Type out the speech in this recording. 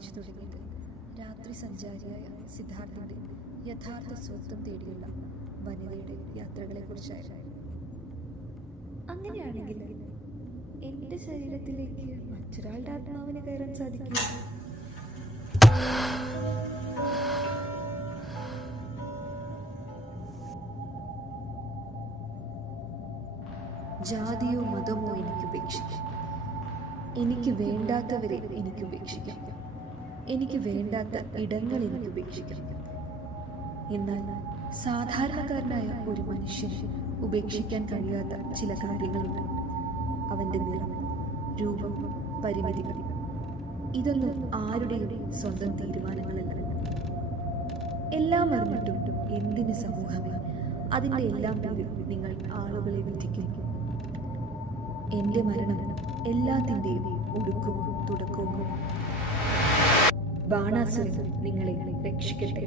വായിച്ചു തുടങ്ങിയത് രാത്രി സഞ്ചാരിയായ സിദ്ധാർത്ഥിൻ്റെ യഥാർത്ഥ സ്വത്വം തേടിയുള്ള വനിതയുടെ യാത്രകളെക്കുറിച്ചായിരുന്നു. അങ്ങനെയാണെങ്കിൽ എൻ്റെ ശരീരത്തിലേക്ക് മറ്റൊരാളുടെ ആത്മാവിന് കയറാൻ സാധിക്കില്ല. ജാതിയോ മതമോ എനിക്ക് ഉപേക്ഷിക്കാം. എനിക്ക് വേണ്ടാത്തവരെ എനിക്ക് ഉപേക്ഷിക്കാം. എനിക്ക് വേണ്ടാത്ത ഇടങ്ങൾ എനിക്ക് ഉപേക്ഷിക്കാം. എന്നാൽ സാധാരണക്കാരനായ ഒരു മനുഷ്യന് ഉപേക്ഷിക്കാൻ കഴിയാത്ത ചില കാര്യങ്ങളുണ്ട്. അവൻ്റെ നിറം, രൂപം, പരിമിതികൾ. ഇതൊന്നും ആരുടെയും സ്വന്തം തീരുമാനങ്ങളല്ല. എല്ലാം അറിഞ്ഞിട്ടും എന്തിന് സമൂഹമേ അതിൻ്റെ എല്ലാം പേരിൽ നിങ്ങൾ ആളുകളെ വിധിക്കുന്നു. എൻ്റെ മരണം എല്ലാത്തിൻ്റെയും ഒടുക്കവും തുടക്കവും. ബാണാസുരൻ നിങ്ങളെ രക്ഷിക്കട്ടെ.